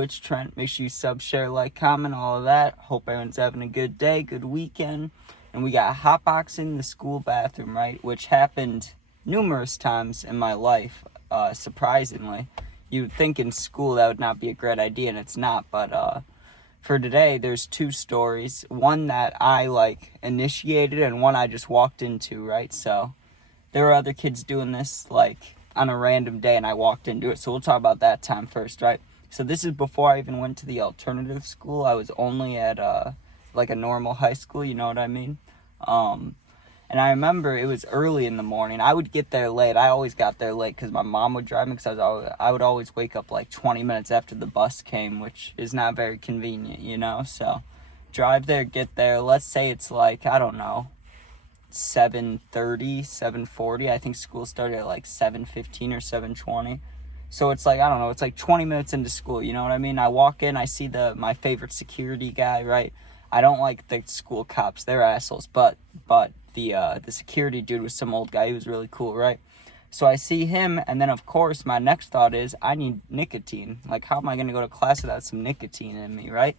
it's Trent. Make sure you sub, share, like, comment, all of that. Hope everyone's having a good day, good weekend. And we got hotboxing the school bathroom, right? Which happened numerous times in my life, surprisingly. You would think in school that would not be a great idea, and it's not. But for today, there's two stories. One that I, initiated, and one I just walked into, right? So there were other kids doing this, on a random day, and I walked into it. So we'll talk about that time first, right? So this is before I even went to the alternative school. I was only at, a normal high school, you know what I mean? And I remember it was early in the morning. I would get there late. I always got there late because my mom would drive me, because I would always wake up 20 minutes after the bus came, which is not very convenient, you know? So drive there, get there. Let's say it's 7:30, 7:40. I think school started at 7:15 or 7:20. So it's it's 20 minutes into school, you know what I mean? I walk in, I see my favorite security guy, right? I don't like the school cops, they're assholes, but the security dude was some old guy. He was really cool, right? So I see him, and then of course my next thought is, I need nicotine. How am I going to go to class without some nicotine in me, right?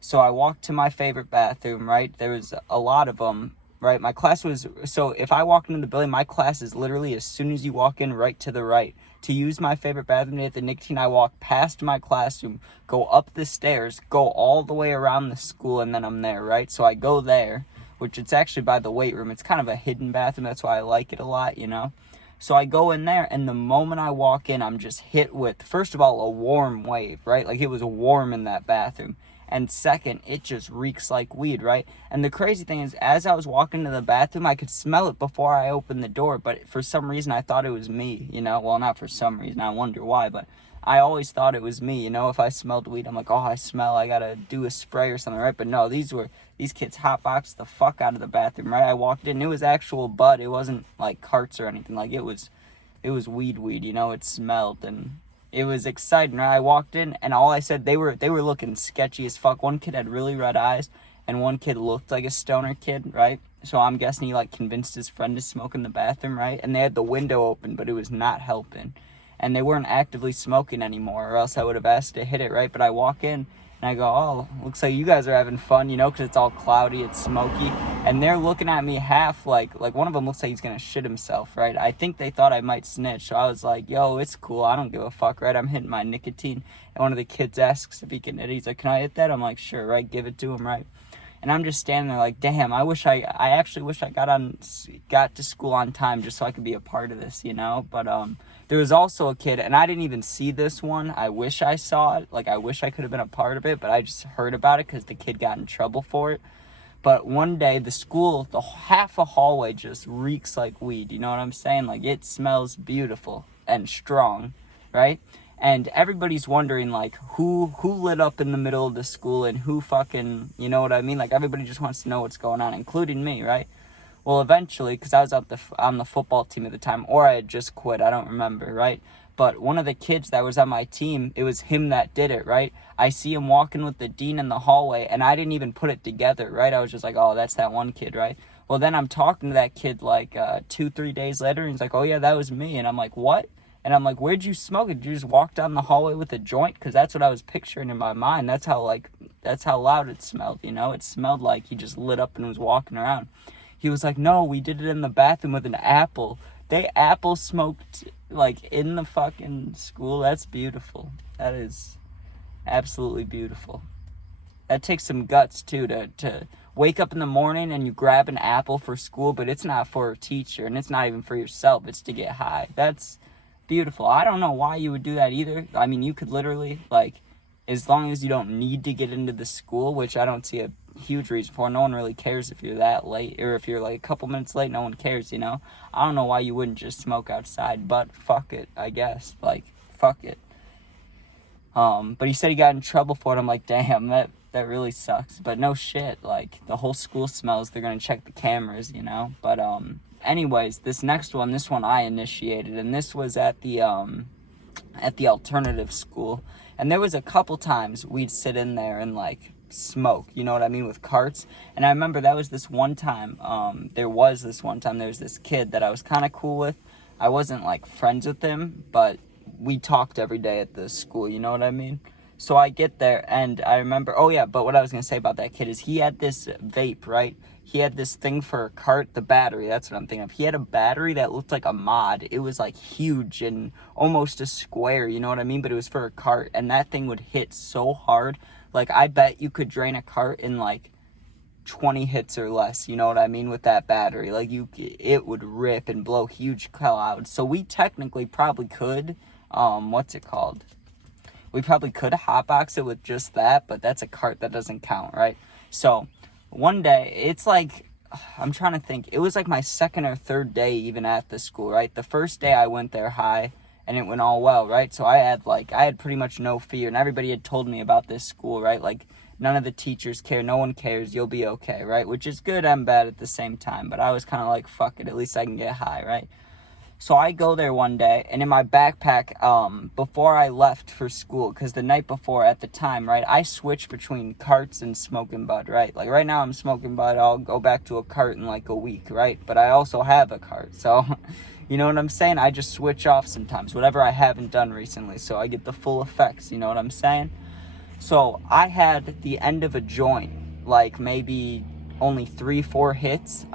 So I walked to my favorite bathroom, right? There was a lot of them, right? My class was, so if I walk into the building, my class is literally as soon as you walk in, right to the right. To use my favorite bathroom to get the nicotine, I walk past my classroom, go up the stairs, go all the way around the school, and then I'm there, right? So I go there, which it's actually by the weight room. It's kind of a hidden bathroom. That's why I like it a lot, you know? So I go in there, and the moment I walk in, I'm just hit with, first of all, a warm wave, right? It was warm in that bathroom. And second, it just reeks like weed, right? And the crazy thing is, as I was walking to the bathroom, I could smell it before I opened the door. But for some reason, I thought it was me, you know? Well, not for some reason. I wonder why, but I always thought it was me, you know? If I smelled weed, I'm like, oh, I smell, I gotta do a spray or something, right? But no, these kids hotboxed the fuck out of the bathroom, right? I walked in, it was actual bud. It wasn't carts or anything. It was weed, you know? It smelled, and it was exciting, right? I walked in, and all I said, they were looking sketchy as fuck. One kid had really red eyes, and one kid looked like a stoner kid, right? So I'm guessing he convinced his friend to smoke in the bathroom, right? And they had the window open, but it was not helping. And they weren't actively smoking anymore, or else I would have asked to hit it, right? But I walk in, and I go, oh, looks like you guys are having fun, you know, because it's all cloudy, it's smoky. And they're looking at me half like one of them looks like he's going to shit himself, right? I think they thought I might snitch. So I was like, yo, it's cool. I don't give a fuck, right? I'm hitting my nicotine. And one of the kids asks if he can hit it. He's like, can I hit that? I'm like, sure, right? Give it to him, right? And I'm just standing there like, damn, I actually wish I got to school on time just so I could be a part of this, you know? But there was also a kid, and I didn't even see this one. I wish I saw it. I wish I could have been a part of it, but I just heard about it because the kid got in trouble for it. But one day, the school, the half a hallway just reeks like weed. You know what I'm saying? It smells beautiful and strong, right? And everybody's wondering, who lit up in the middle of the school and who fucking, you know what I mean? Everybody just wants to know what's going on, including me, right? Well, eventually, because I was on the football team at the time, or I had just quit, I don't remember, right? But one of the kids that was on my team, it was him that did it, right? I see him walking with the dean in the hallway, and I didn't even put it together, right? I was just like, oh, that's that one kid, right? Well, then I'm talking to that kid 2-3 days later, and he's like, oh, yeah, that was me. And I'm like, what? And I'm like, where'd you smoke it? Did you just walk down the hallway with a joint? Because that's what I was picturing in my mind. That's how loud it smelled, you know? It smelled like he just lit up and was walking around. He was like, no, we did it in the bathroom with an apple. They apple smoked, in the fucking school. That's beautiful. That is absolutely beautiful. That takes some guts, too, to wake up in the morning and you grab an apple for school, but it's not for a teacher, and it's not even for yourself. It's to get high. That's beautiful. I don't know why you would do that either. I mean, you could literally, as long as you don't need to get into the school, which I don't see a huge reason for. No one really cares if you're that late, or if you're a couple minutes late, no one cares, you know? I don't know why you wouldn't just smoke outside, but fuck it, I guess. Fuck it. But he said he got in trouble for it. I'm like, damn, that really sucks. But no shit, the whole school smells. They're gonna check the cameras, you know? But anyways, this one I initiated, and this was at the alternative school. And there was a couple times we'd sit in there and smoke, you know what I mean, with carts. And I remember there was this one time there was this kid that I was kind of cool with. I wasn't friends with him, but we talked every day at the school, you know what I mean? So I get there, and I remember, oh yeah, but what I was going to say about that kid is he had this vape, right? He had this thing for a cart, the battery, that's what I'm thinking of. He had a battery that looked like a mod. It was like huge and almost a square, you know what I mean? But it was for a cart, and that thing would hit so hard. Like, I bet you could drain a cart in like 20 hits or less, you know what I mean, with that battery. Like, it would rip and blow huge clouds. So we technically probably could, what's it called? We probably could hotbox it with just that, but that's a cart that doesn't count, right? So one day, it's like, I'm trying to think, it was like my second or third day even at the school, right? The first day I went there high, and it went all well, right? So I had pretty much no fear, and everybody had told me about this school, right? Like, none of the teachers care, no one cares, you'll be okay, right? Which is good and bad at the same time, but I was kind of like, fuck it, at least I can get high, right? So I go there one day, and in my backpack, before I left for school, because the night before, at the time, right, I switched between carts and smoking bud, right? Like, right now I'm smoking bud, I'll go back to a cart in like a week, right? But I also have a cart, so, you know what I'm saying? I just switch off sometimes, whatever I haven't done recently, so I get the full effects, you know what I'm saying? So I had the end of a joint, like maybe only 3-4 hits.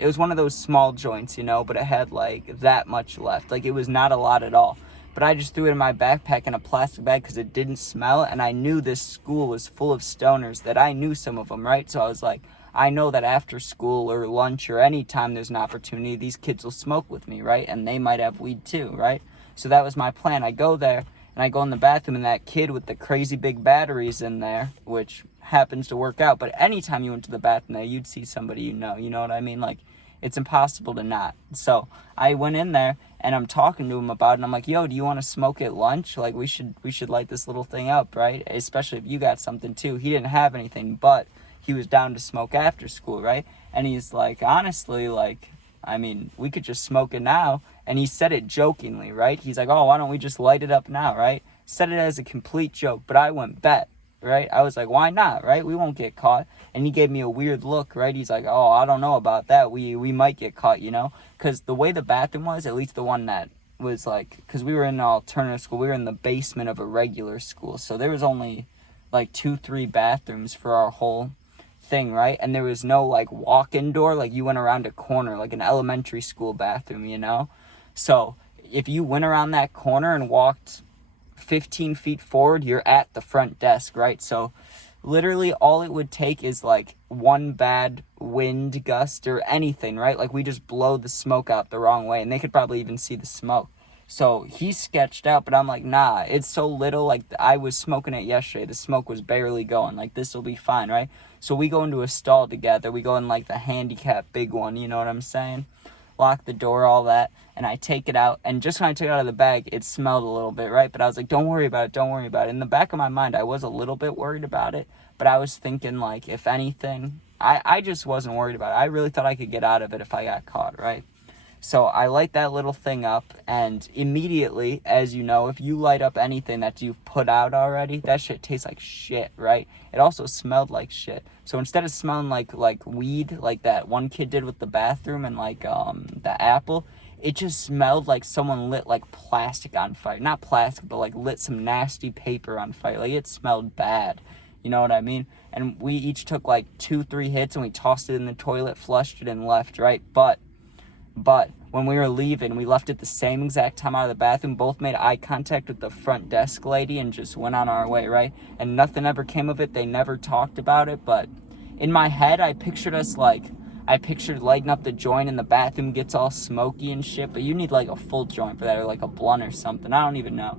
It was one of those small joints, you know, but it had like that much left. Like, it was not a lot at all. But I just threw it in my backpack in a plastic bag because it didn't smell, and I knew this school was full of stoners, that I knew some of them, right? So I was like, I know that after school or lunch or any time there's an opportunity, these kids will smoke with me, right? And they might have weed too, right? So that was my plan. I go there, and I go in the bathroom, and that kid with the crazy big batteries in there, which happens to work out, but anytime you went to the bathroom there, you'd see somebody you know what I mean? Like, it's impossible to not. So I went in there, and I'm talking to him about it, and I'm like, yo, do you want to smoke at lunch? Like, we should light this little thing up, right? Especially if you got something too. He didn't have anything, but he was down to smoke after school, right? And he's like, honestly, like, I mean, we could just smoke it now. And he said it jokingly, right? He's like, oh, why don't we just light it up now, right? Said it as a complete joke, but I went bet, right? I was like, why not, right? We won't get caught. And he gave me a weird look, right? He's like, oh, I don't know about that. We might get caught, you know? Because the way the bathroom was, at least the one that was like, because we were in an alternative school, we were in the basement of a regular school. So there was only like 2-3 bathrooms for our whole thing, right? And there was no like walk-in door, like you went around a corner, like an elementary school bathroom, you know? So if you went around that corner and walked 15 feet forward, you're at the front desk, right? So literally all it would take is like one bad wind gust or anything, right? Like, we just blow the smoke out the wrong way, and they could probably even see the smoke. So he sketched out, but I'm like, nah, it's so little. Like, I was smoking it yesterday, the smoke was barely going. Like, this will be fine, right? So we go into a stall together, we go in like the handicap big one, you know what I'm saying? Lock the door, all that, and I take it out, and just when I took it out of the bag, it smelled a little bit, right? But I was like, don't worry about it. In the back of my mind, I was a little bit worried about it, but I was thinking, like, if anything, I just wasn't worried about it. I really thought I could get out of it if I got caught, right? So I light that little thing up, and immediately, as you know, if you light up anything that you've put out already, that shit tastes like shit, right? It also smelled like shit. So instead of smelling like weed, like that one kid did with the bathroom and like the apple, it just smelled like someone lit like plastic on fire. Not plastic, but like lit some nasty paper on fire. Like, it smelled bad. You know what I mean? And we each took like 2-3 hits, and we tossed it in the toilet, flushed it, and left, right? But when we were leaving, we left at the same exact time out of the bathroom, both made eye contact with the front desk lady, and just went on our way, right? And nothing ever came of it. They never talked about it, but in my head, I pictured lighting up the joint, and the bathroom gets all smoky and shit, but you need like a full joint for that, or like a blunt or something. I don't even know.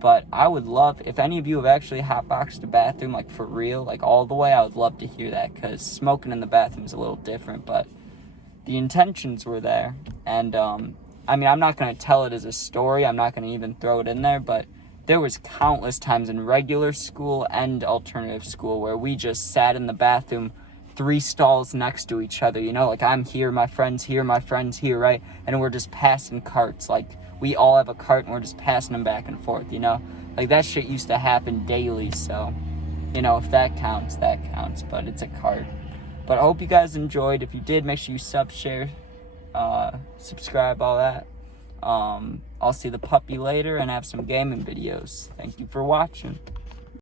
But I would love, if any of you have actually hotboxed a bathroom, like for real, like all the way, I would love to hear that, because smoking in the bathroom is a little different, but the intentions were there. And I mean, I'm not going to tell it as a story, I'm not going to even throw it in there, but there was countless times in regular school and alternative school where we just sat in the bathroom 3 stalls next to each other, you know, like I'm here, my friend's here, right? And we're just passing carts, like we all have a cart and we're just passing them back and forth, you know? Like, that shit used to happen daily, so, you know, if that counts, but it's a cart. But I hope you guys enjoyed. If you did, make sure you subscribe, all that. I'll see the puppy later and have some gaming videos. Thank you for watching.